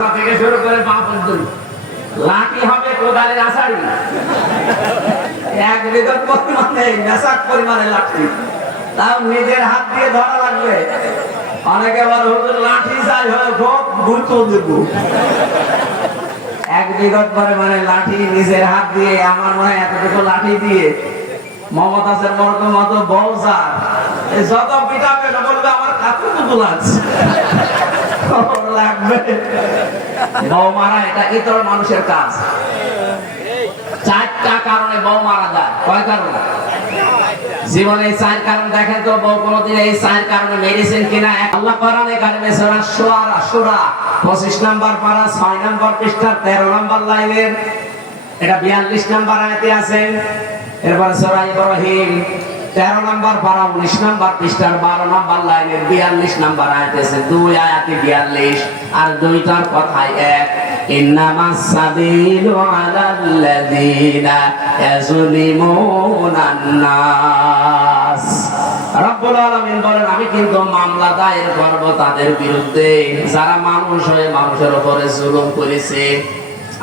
থেকে শুরু করে পা পর্যন্ত লাঠি হবে কোদালের আষাঢ়ি, এক বিঘত পরিমাণে মেশাক পরিমাণে লাঠি, তাও নিজের হাত দিয়ে ধরা লাগবে। অনেকে বলে হুজুর লাঠি চাই হয় খুব গুরুত্ব দেব, এক বিঘত পরিমাণে লাঠি নিজের হাত দিয়ে, আমার মনে হয় এতটুকু লাঠি দিয়ে মমতাজের মতো বল স্যার যত পিটাবে বলবে আমার কাকুটুকু লাগছে লাগবে। বউ মারা এটা ইতর মানুষের কাজ। চারটা কারণে বউ মারা যায়। কয় কারণ? জীবনে চার কারণ দেখেন তো, বউ কোনদিন এই চার কারণে মেডিসিন কিনা? আল্লাহ কোরআনে কারিমে সূরা সূরা 25 নম্বর পারা 6 নম্বর পৃষ্ঠা 13 নম্বর লাইনের এটা 42 নম্বর আয়াতে আছে। এরপর সূরা ইব্রাহিম 13 নম্বর পারা 19 নম্বর পৃষ্ঠার 12 নম্বর লাইনের 42 নম্বর আয়াতে আছে। দুই আয়াতে 42 আর দুইটার কথাই এক। ইন্নামাস সাবিলু আলাল্লাযিনা ইয়াজলিমুনান নাস। রব্বুল আলামিন বলেন, আমি কিন্তু মামলা দায়ের করব তাদের বিরুদ্ধে যারা মানুষ হয়ে মানুষের উপরে জুলুম করেছে।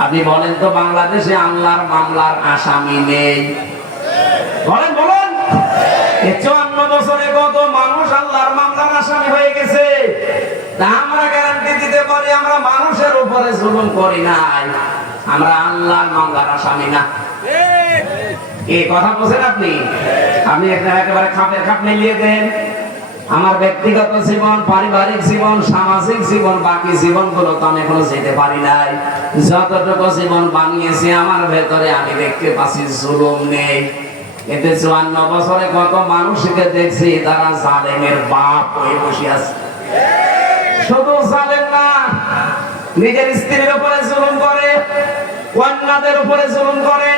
আপনি বলেন তো বাংলাদেশে আল্লাহর মামলার আসামি নেই? বলেন বলেন, 54 বছরে কত মানুষ আল্লাহর মামলার আসামি হয়ে গেছে। আমরা গ্যারান্টি দিতে পারি আমরা মানুষের উপরে জুলুম করি নাই, আমরা আল্লাহর মামলার আসামি না। এই কথা বলছেন আপনি? আপনি একেবারে খাপের খাপ মিলিয়ে দেন। আমার ব্যক্তিগত জীবন, পারিবারিক জীবন, সামাজিক জীবন, বাকি জীবনগুলো তো আমি এখনো যেতে পারি নাই। যতটুকু জীবন বানিয়েছি আমার ভেতরে আমি দেখতে পাচ্ছি জুলুম নেই। কিন্তু 54 বছরে কত মানুষকে দেখছি তারা জালেমের বাপ হয়ে বসে আছে। শুধু জালেম না, নিজের স্ত্রীর উপরে জুলুম করে, কন্যাদের উপরে জুলুম করে,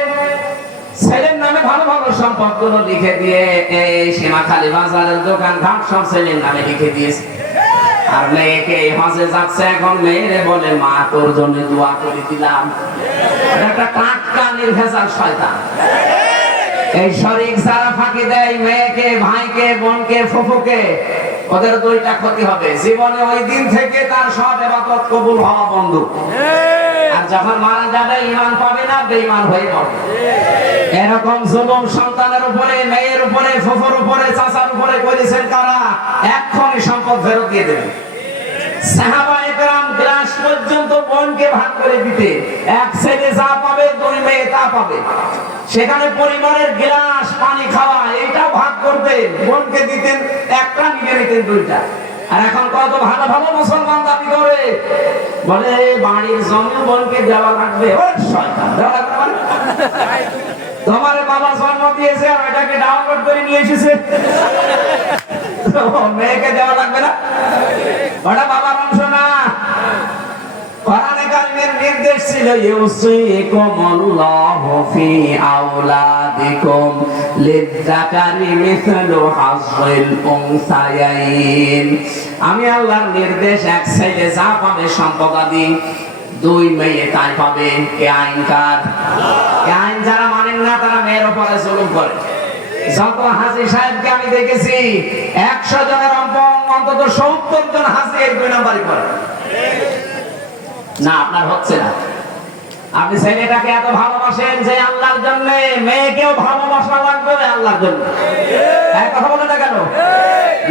ছেলের নামে ভালো ভালো সম্পদগুলো লিখে দিয়ে এই সীমাখালী বাজারের দোকান ঘাট সব ছেলের নামে লিখে দিয়েছে। আর মেয়েকে হজে যাচ্ছে, এখন মেয়েরে বলে মা তোর জন্য দোয়া করে দিলাম। একটা টাটকা নির্ভেজাল শয়তান। এই শরীক যারা ফাঁকি দেয় মেয়েকে, ভাইকে, বোনকে, ফুফুকে, ওদের দুইটা ক্ষতি হবে। জীবনে ওই দিন থেকে তার সব ইবাদত কবুল হওয়া বন্ধ। আর যখন মারা যাবে ঈমান পাবে না, বেঈমান হয়ে পড়বে। এরকম জুলুম সন্তানের উপরে, মেয়ের উপরে, ফুফুর উপরে, চাচার উপরে করেছেন কারা? এক্ষুনি সম্পদ ফেরত দিয়ে দেবেন। সাহাবায়ে কেরাম গ্লাস পর্যন্ত বোনকে ভাগ করে দিতে, এক ছেলে যা পাবে দুই মেয়ে তা পাবে। সেখানে পরিবারের গ্লাস পানি খাওয়া এইটাও ভাগ করতেন, বোনকে দিতেন একটা, নিজে নিতেন দুইটা। আর এখন কত ভালো ভালো মুসলমান দাবি করে, বলে বাড়ির জমি বোনকে দেওয়া লাগবে। ওই শয়তান, দেওয়া লাগবে মানে তোমার বাবা জন্ম দিয়েছে আর এটাকে ডাউনলোড করে নিয়ে এসেছে, মেয়েকে দেওয়া লাগবে না? ওটা বাবার অংশ না। কোরআনে কারিমের নির্দেশ ছিল ইউসিকুমুল্লাহু ফি আওলাদিকুম লিযযাকারি মিসলু হাযযিল উনসায়াইন। আমি আল্লাহর নির্দেশ, এক ছেলে যা পাবে সম্পদাদি, দুই মেয়ে তাই পাবে। এ আইন কার? এ আইন যারা মানেন না তারা মেয়ের উপরে জুলুম করে। যত হাজী সাহেবকে আমি দেখেছি 100 জনের অন্তত 70 জন হাজী এই 2 নাম্বারই করে না। আপনার হচ্ছে না। আপনি ছেলেটাকে এত ভালোবাসেন যে আল্লাহর জন্য, মেয়েকেও ভালোবাসা লাগবে আল্লাহর জন্য। এই কথা বলে না কেন?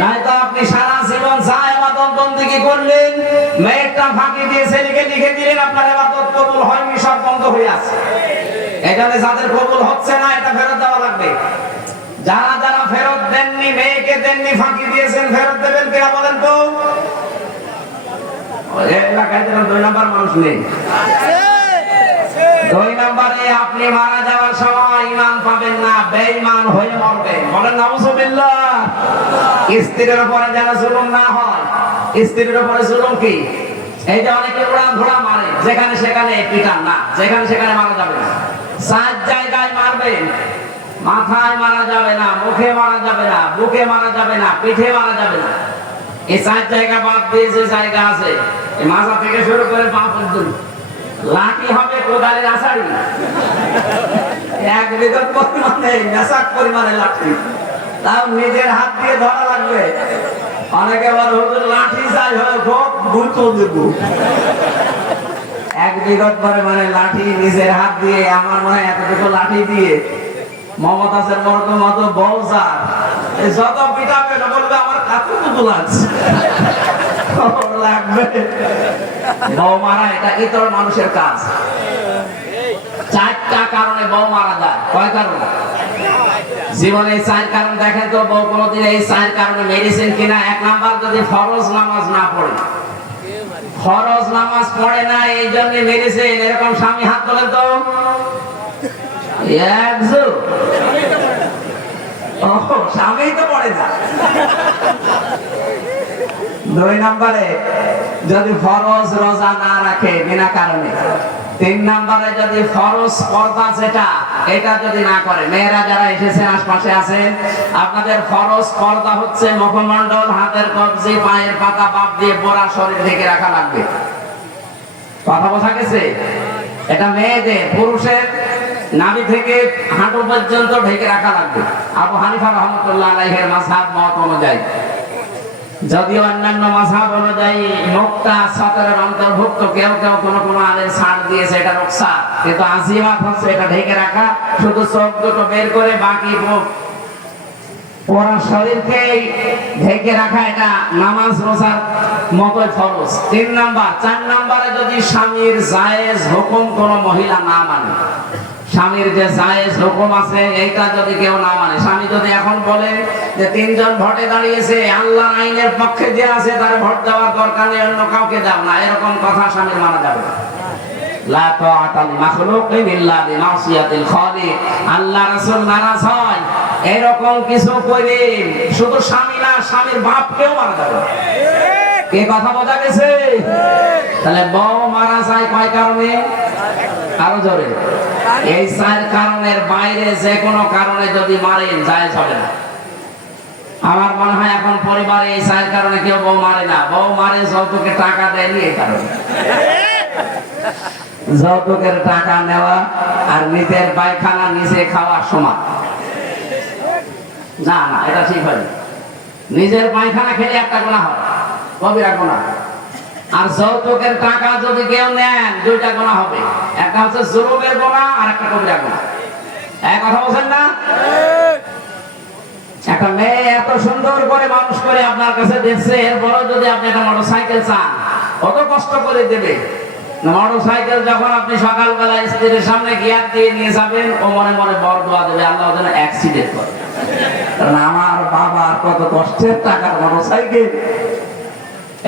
নয়তো আপনি সারা জীবন যা ইবাদত বন্দেগী করলেন, মেয়েটা ফাঁকি দিয়ে ছেলেকে লিখে দিলেন, আপনার ইবাদত কবুল হয়নি, সব বন্ধ হয়ে আছে। এখানে যাদের কবুল হচ্ছে না এটা ফেরত দেওয়া লাগবে। যারা যারা ফেরত দেননি, মেয়েকে দেননি, ফাঁকি দিয়েছেন, ফেরত দেবেন কিনা বলেন তো? এলাকায় 2 নাম্বার মানুষ নেই। 2 নাম্বারে আপনি মারা যাওয়ার সময় ঈমান পাবেন না, বেঈমান হয়ে মরবেন। বলেন নাউজুবিল্লাহ। স্ত্রীর উপরে যেন জুলুম না হয়। স্ত্রীর উপরে জুলুম কি? এই যে অনেকে উড়ান ঘোড়া মারে, যেখানে সেখানে পিটান না, যেখানে সেখানে মারা যাবে না। 4 জায়গায় মারবেন। মাথায় মারা যাবে না, মুখে মারা যাবে না, বুকে মারা যাবে না, পিঠে মারা যাবে না। এই 4 জায়গা বাদ দিয়ে যে জায়গা আছে, এই মাথা থেকে শুরু করে পা পর্যন্ত লাঠি হবে কোদালের আষাঢ়ি, এক বিঘত পরিমাণে মেশাক পরিমাণে লাঠি, তাও নিজের হাত দিয়ে ধরা লাগবে। অনেকে বলে হুজুর লাঠি চাই হোক গুরুত্ব দেব। এক বিগত পরে মানে লাঠি নিজের হাত দিয়ে, আমার মনে হয় এতটুকু লাঠি দিয়ে মমতাজের মতো বলজার যত পিঠা পেটা বলবে আমার কতটুকু লাগছে লাগবে। বউ মারা এটা ইতর মানুষের কাজ। 4টা কারণে বউ মারা যায়। কয় কারণে? জীবনে 4 কারণ দেখেন তো বউ কোনদিন এই 4 কারণে মেডিসিন কিনা। 1 নাম্বার যদি ফরজ নামাজ না পড়ে, ফরজ নামাজ পড়ে না এই জন্য মেডিসিন। এরকম স্বামী হাত তোলেন তো। স্বামী তো পড়ে না। 2 নম্বরে যদি ফরজ রোজা না রাখে বিনা কারণে। 3 নম্বরে যদি ফরজ পর্দা যেটা এটা যদি না করে। মেয়েরা যারা এসেছেন আশপাশে আছেন, আপনাদের ফরজ পর্দা হচ্ছে মুখমণ্ডল, হাতের কবজি, পায়ের পাতা, বাপ দিয়ে পুরা শরীর ঢেকে রাখা লাগবে। কথা বোঝা গেছে? এটা মেয়েদের। পুরুষের নাভি থেকে হাঁটু পর্যন্ত ঢেকে রাখা লাগবে আবু হানিফা রাহমাতুল্লাহ আলাইহির মাযহাব মত অনুযায়ী। যদিও অন্যান্য মাযহাব অনুযায়ী মুক্তা সতরের অন্তর্ভুক্ত, কেউ কেউ কোন আলেম ছাড় দিয়েছে এটা রুখসা, কিন্তু আজিমাত হচ্ছে এটা ঢেকে রাখা। শুধু চোখ দুটো বের করে বাকি পুরো শরীরকে ঢেকে রাখা এটা নামাজ রোজার মতই ফরজ। 3 নাম্বার। 4 নম্বরে যদি স্বামীর জায়েজ হুকুম কোন মহিলা না মানে, স্বামীর যে জায়েজ হুকুম আছে এইটা যদি কেউ না মানে, স্বামী যদি এখন বলে যে 3 জন ভোটে দাঁড়িয়েছে, আল্লাহর আইনের পক্ষে যে আছে তার ভোট দেওয়ার দরকার নেই, অন্য কাউকে দাও না, এরকম কথা স্বামীর মানা যাবে না। লা তাআতা লিমাখলুকিন ইল্লা বিমাসিয়াতিল খালিক। আল্লাহ রাসূল নারাজ হয় এরকম কিছু করে, শুধু স্বামী না স্বামীর বাপকেও মারা যাবে। কে কথা বোঝা গেছে? তাহলে বউ মারা যায় কয় কারণে? আরো জোরে। এই 4 কারণের বাইরে যে কোনো কারণে যদি মারেন জায়েজ হবে না। আমার মনে হয় এখন পরিবারে এই 4 কারণে কেউ বউ মারে না। বউ মারে যৌতুকের টাকা দেয়নি এই কারণে। যৌতুকের টাকা নেওয়া আর নিজের পায়খানা নিজে খাওয়ার সমান। না না, এটা ঠিক হয়। নিজের পায়খানা খেলে একটা গুনাহ হয়, কবিরা গুনাহ। আর যৌতুকের টাকা যদি কেউ নেন 2টা গুনাহ হবে। একটা হচ্ছে জুলুমের গুনাহ আর একটা কবিরা গুনাহ। এক কথা বলছেন না? একটা মেয়ে এত সুন্দর করে মানুষ করে আপনার কাছে দিচ্ছে, এরপরও যদি আপনি একটা মোটরসাইকেল চান, কত কষ্ট করে দেবে। মোটরসাইকেল যখন আপনি সকালবেলা স্ত্রীর সামনে গিয়ার দিয়ে নিয়ে যাবেন, ও মনে মনে বরদোয়া দেবে আল্লাহ যেন অ্যাক্সিডেন্ট করে। কারণ আমার বাবার কত কষ্টের টাকার মোটরসাইকেল।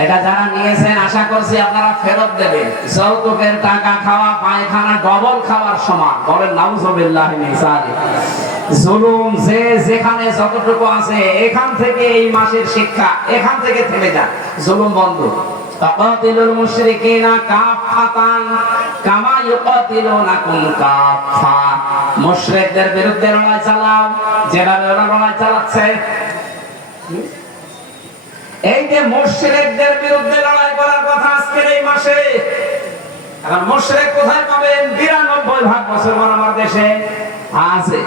এটা যারা নিয়েছেন আশা করছি আপনারা ফেরত দেবেন। যৌতুকের টাকা খাওয়া পায়খানা ডবল খাওয়ার সমান। বলেন নাউযুবিল্লাহি মিন যালিক। জুলুম যে যেখানে যতটুকু আছে, এখান থেকে এই মাসের শিক্ষা, এখান থেকে থেমে যান। জুলুম বন্ধ। তাকাতিলুল মুশরিকিনা কাফাতান কামা ইউকাতিলুনাকুম কাফা। মুশরিকদের বিরুদ্ধে লড়াই চালাও যেভাবে ওরা লড়াই চালাচ্ছে। এই যে মুশরিকদের বিরুদ্ধে লড়াই করার কথা আজকের এই মাসে, এখন মুশরিক কোথায় পাবেন? 92% মুসলমান আমার দেশে আছে।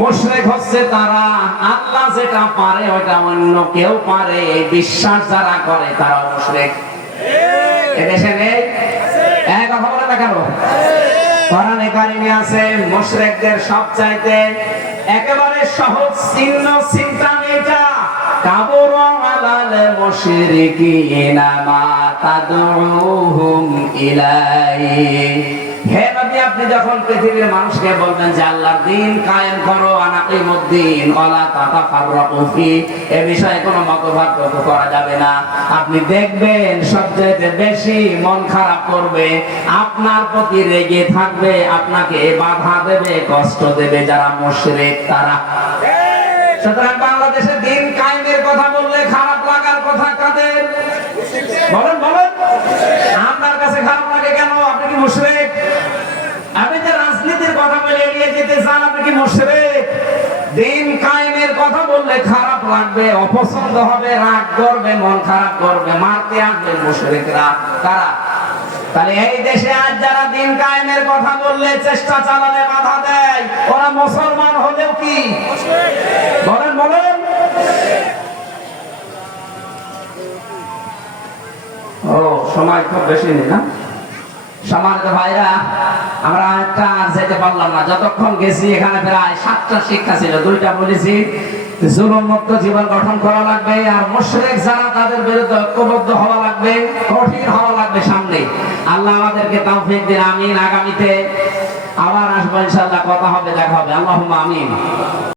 মুশরিক হচ্ছে তারা আল্লাহ যেটা পারে ওটা অন্য কেউ পারে এই বিশ্বাস যারা করে তারা মুশরিক। এদেশে নেই? এক কথা বলে না কেন? কোরআনে কারিমে আছে মুশরিকদের সবচাইতে একেবারে সহজ চিহ্ন চিন্তা এটা, কাবুরা আলাল মুশরিকিনা মা তাদউহুম ইলাইহি। হে নবী, আপনি যখন পৃথিবীর মানুষকে বলবেন যে আল্লাহর দ্বীন কায়েম করো, আনাকিমুদ্দীন ওয়ালা তাতাফাররাকু ফি, এই বিষয়ে কোনো মতপার্থক্য করা যাবে না, আপনি দেখবেন সবচেয়ে বেশি মন খারাপ করবে, আপনার প্রতি রেগে থাকবে, আপনাকে বাধা দেবে, কষ্ট দেবে যারা মুশরিক তারা। সুতরাং বাংলাদেশে দ্বীন কায়েমের কথা বললে খারাপ লাগার কথা কাদের? বলেন বলেন। আপনার কাছে খারাপ লাগে কেন? আপনি কি মুশরিক? আপনি যে রাজনীতির কথা বলে এড়িয়ে যেতে চান, আপনি কি মুশরিক? দ্বীন কায়েমের কথা বললে খারাপ লাগবে, অপছন্দ হবে, রাগ করবে, মন খারাপ করবে, মারতে আসবে মুশরিকরা। কারা? তাহলে এই দেশে আজ যারা দ্বীন কায়েমের কথা বললে চেষ্টা চালালে বাধা দেয়, ওরা মুসলমান হলেও কি? বলেন বলেন। ও সময় খুব বেশি নেই না? সম্মানিত ভাইরা, আমরা একটা আর যেতে পারলাম না। যতক্ষণ গেছি এখানে প্রায় 7টা শিক্ষা ছিল। 2টা বলেছি, জুলুম মুক্ত জীবন গঠন করা লাগবে, আর মুশরিক যারা তাদের বিরুদ্ধে ঐক্যবদ্ধ হওয়া লাগবে, কঠিন হওয়া লাগবে সামনে। আল্লাহ আমাদেরকে তৌফিক দিন, আমিন। আগামীতে আবার আসবো ইনশাআল্লাহ, কথা হবে, দেখা হবে। আল্লাহুম্মা আমিন।